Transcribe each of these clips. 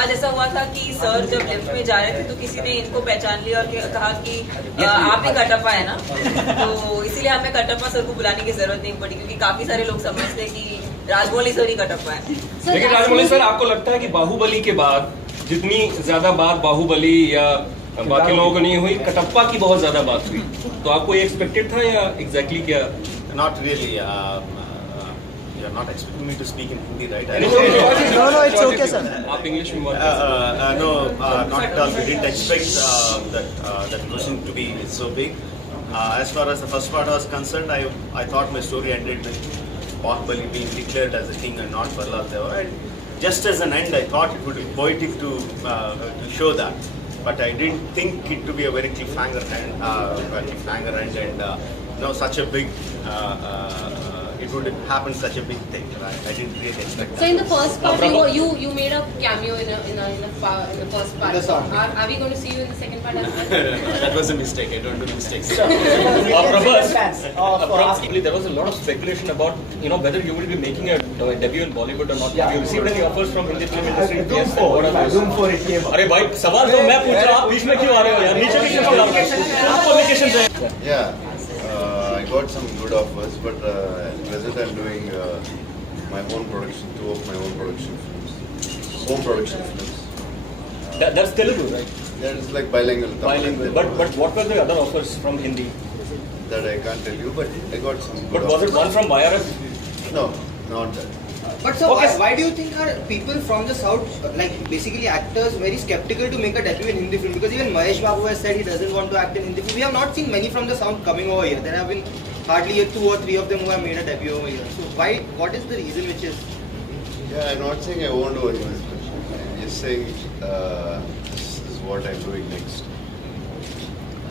आज ऐसा हुआ था कि सर जब लिफ्ट में जा रहे थे तो किसी ने इनको पहचान लिया और कहा कि आप ही कटप्पा है ना, तो इसीलिए हमें कटप्पा सर को बुलाने की जरूरत नहीं पड़ी, क्योंकि काफी सारे लोग समझते हैं कि राजमौली सर ही कटप्पा है। लेकिन राजमौली सर, आपको लगता है कि बाहुबली के बाद जितनी ज्यादा बात बाहुबली या बाकी लोगों को नहीं हुई, कटप्पा की बहुत ज्यादा बात हुई, तो आपको ये एक्सपेक्टेड था या एग्जैक्टली क्या? Not really. You're not expecting me to speak in Hindi, right? No, it's okay, sir. आप इंग्लिश में बात No, not at all. We didn't expect that question to be so big. As far as the first part was concerned, I thought my story ended with Bahubali being declared as a king and not Prahlad Deva. And just as an end, I thought it would be poetic to show that. But I didn't think it to be a very cliffhanger end, and such a big. It would happen such a big thing, right? I didn't really expect that. So in the first part, you made a cameo in the first part. Are we going to see you in the second part as well? That was a mistake. I don't do mistakes. Probably there was a lot of speculation about whether you will be making a debut in Bollywood or not. Have you received any offers from Hindi film industry? Yes. What are those? Room for it came. अरे भाई सवाल तो मैं पूछ रहा हूँ, आप बीच में क्यों आ रहे हो यार? नीचे क्यों आ रहे हो? आपको लोकेशन है? Yeah, I got some good offers, but at present I'm doing my own production, 2 of my own production films, home production films. That's Telugu, right? That is like bilingual. Bilingual. But what were the other offers from Hindi? That I can't tell you, but I got some good But was it offers. one from YRF? No, not that. But sir, why do you think are people from the south, like basically actors, very skeptical to make a debut in Hindi film? Because even Mahesh Babu has said he doesn't want to act in Hindi film. We have not seen many from the south coming over here. There have been hardly 2 or 3 of them who have made a debut over here. So why? What is the reason which is? Yeah, I'm not saying I won't do a English film. I'm just saying this is what I'm doing next.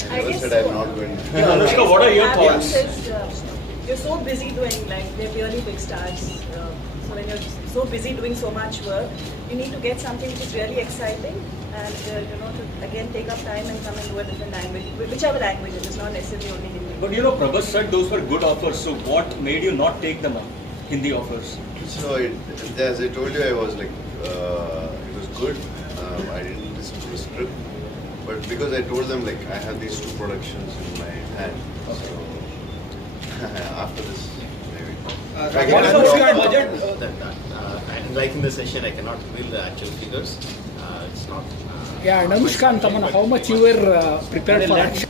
I never guess said I'm so. not going to. Yeah, Anushka, what are your thoughts? You're so busy doing, like, they're really big stars. So when you're so busy doing so much work, you need to get something which is really exciting, and to again take up time and come and do a different language, whichever language it is, not necessarily only Hindi. But Prabhas said those were good offers. So what made you not take them up? Hindi offers. So, as I told you, I was like, it was good. I didn't listen to the script. But because I told them, like, I have these 2 productions in my hand. So, after this, maybe. What is the budget? And like in the session, I cannot reveal the actual figures. It's not. Yeah, and Anushka and Tamanna, how much you were prepared for action?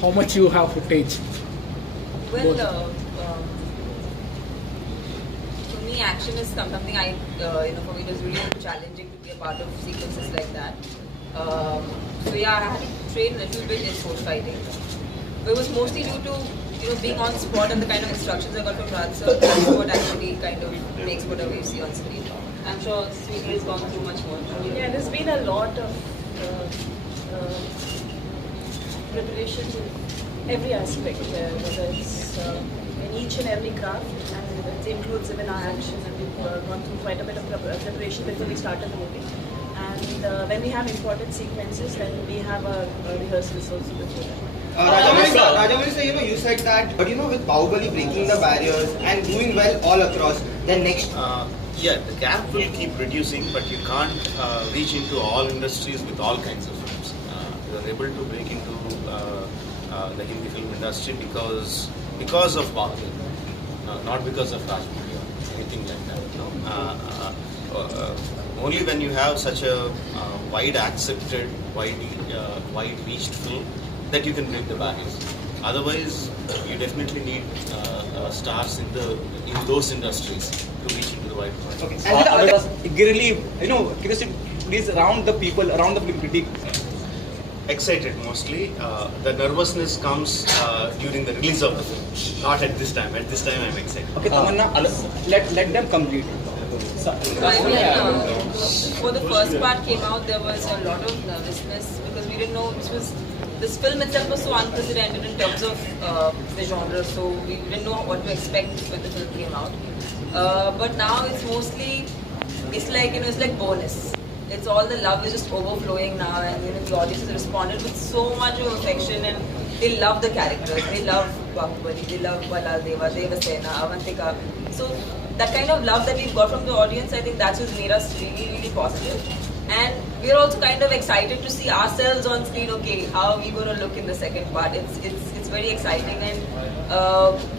How much you have footage? Well, for me, action is something for me it was really challenging to be a part of sequences like that. So yeah, I had to train a little bit in sword fighting. But it was mostly due to being on spot and the kind of instructions I got from Raj sir. That's what actually kind of makes whatever you see on screen. I'm sure Sweetie has gone through much more. Yeah, there's been a lot of preparation in every aspect, whether it's in each and every craft, and it includes even our action, and we've gone through quite a bit of preparation before we started the movie. And when we have important sequences, then we have a rehearsals also before that. Rajamouli sir, you said that, but with Bahubali breaking the barriers and doing well all across, then next. Yeah, the gap will keep reducing, but you can't reach into all industries with all kinds of films. You are able to break into the Hindi film industry because of Bahubali, not because of Rajmouli or anything like that. Only when you have such a wide accepted, wide reached film that you can break the barriers. Otherwise, you definitely need stars in those industries to reach into the wide market. Okay. And the other, Girly, because please around the people, around the critique. Excited mostly. The nervousness comes during the release of the film, not at this time. At this time, I'm excited. Okay, Tamanna, let them complete. Before the first part came out, there was a lot of nervousness because we didn't know this film itself was so unprecedented in terms of the genre, so we didn't know what to expect when the film came out. But now it's mostly, it's like bonus. It's all the love is just overflowing now, and the audience has responded with so much of affection, and they love the characters. They love Bahubali, they love Prahlad Deva, Devasena, Avantika. So that kind of love that we've got from the audience, I think that's just made us really, really positive. And we're also kind of excited to see ourselves on screen. Okay, how are we going to look in the second part? It's very exciting, and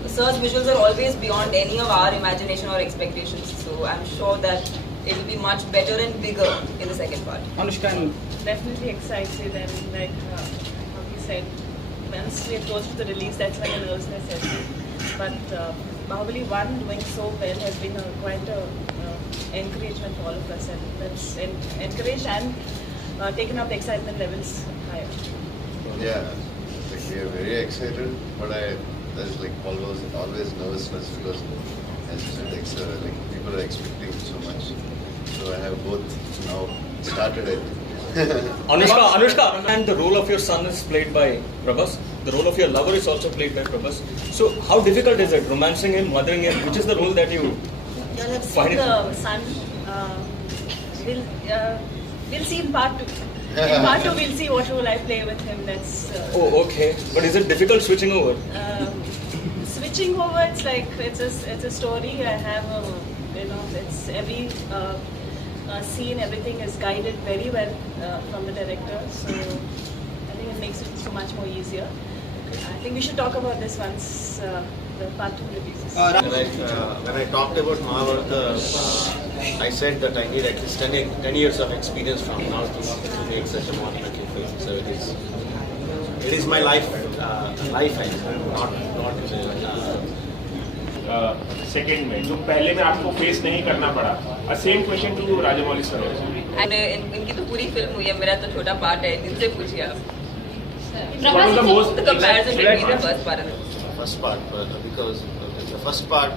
Sir's visuals are always beyond any of our imagination or expectations. So I'm sure that it will be much better and bigger in the second part. Anushka and Definitely excited, and like how he said, once we are close to the release, that's when the nervousness sets in. But Bahubali 1 doing so well has been quite a encouragement for all of us, and that's encouraged and taken up the excitement levels higher. Yeah, like we are very excited, but there's like always nervousness because as you said, like people are expecting so much. So I have both now started it. Anushka, and the role of your son is played by Prabhas. The role of your lover is also played by Prabhas. So how difficult is it, romancing him, mothering him? Which is the role that you You'll have find seen it? the son. We'll see in part 2. In part 2, we'll see what role I play with him. That's. Oh, okay. But is it difficult switching over? Switching over, it's like it's a story. I have it's every scene, everything is guided very well from the director. So I think it makes it so much more easier. I think we should talk about this once the part 2 releases. When I talked about Mahabharata, I said that I need at least 10 years of experience from now to make such a monumental film. So it is my life, not second में जो पहले में आपको face नहीं करना पड़ा. Same question to Rajamouli sir. And इनकी तो पूरी फिल्म हुई है, मेरा तो छोटा पार्ट है, इनसे पूछिए आप. What was the most The comparison between the first part and the first part, because the first part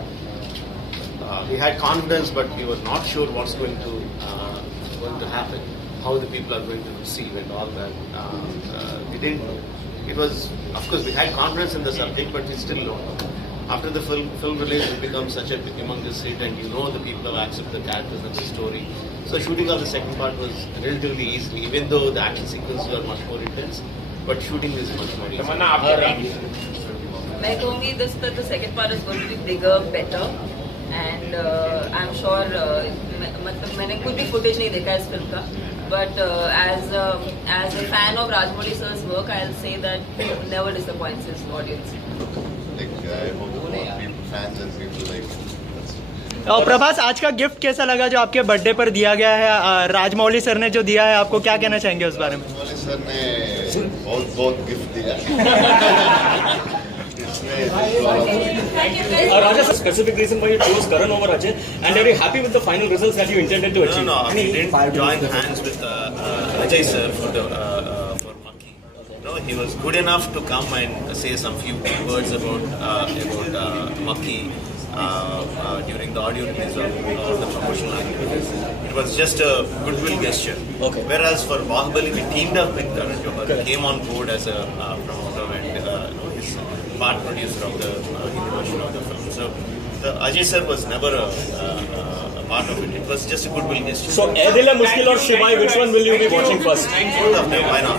we had confidence, but we were not sure what's going to happen, how the people are going to receive and all that. We didn't know. It was, of course, we had confidence in the subject, but we still don't know. After the film release, it becomes such a humongous hit, and you know the people have accepted the characters and the story. So shooting of the second part was relatively easy, even though the action sequences were much more intense. But shooting is much more easy. मैं कहूँगी the second part is going to be bigger, better, and I'm sure मतलब मैंने कुछ भी footage नहीं देखा इस film का, but as a fan of Rajamouli sir's work, I'll say that it never disappoints his audience. Like I hope people, fans and people like. Prabhas, आज का गिफ्ट कैसा लगा जो आपके बर्थडे पर दिया गया है? राजमौली सर ने जो दिया है, आपको क्या कहना चाहेंगे उस बारे में? राजमौली सर ने बहुत गिफ्ट दिया. Raja, a specific reason why you chose Karan over Ajay, and are you happy with the final results that you intended to achieve? No, we didn't join hands with Ajay sir for Monkey. No, he was good enough to come and say some few words about Monkey during the audio release or the promotional activities. It was just a goodwill gesture. Okay. Whereas for Bahubali, we teamed up with Karan Johar. He came on board as a promoter and his part producer of the Hindi version of the film. So the Ajay sir was never a part of it. It was just a goodwill gesture. So, Ae Dil Hai Mushkil or Shivai, which one will you be watching first? Both of them, why not?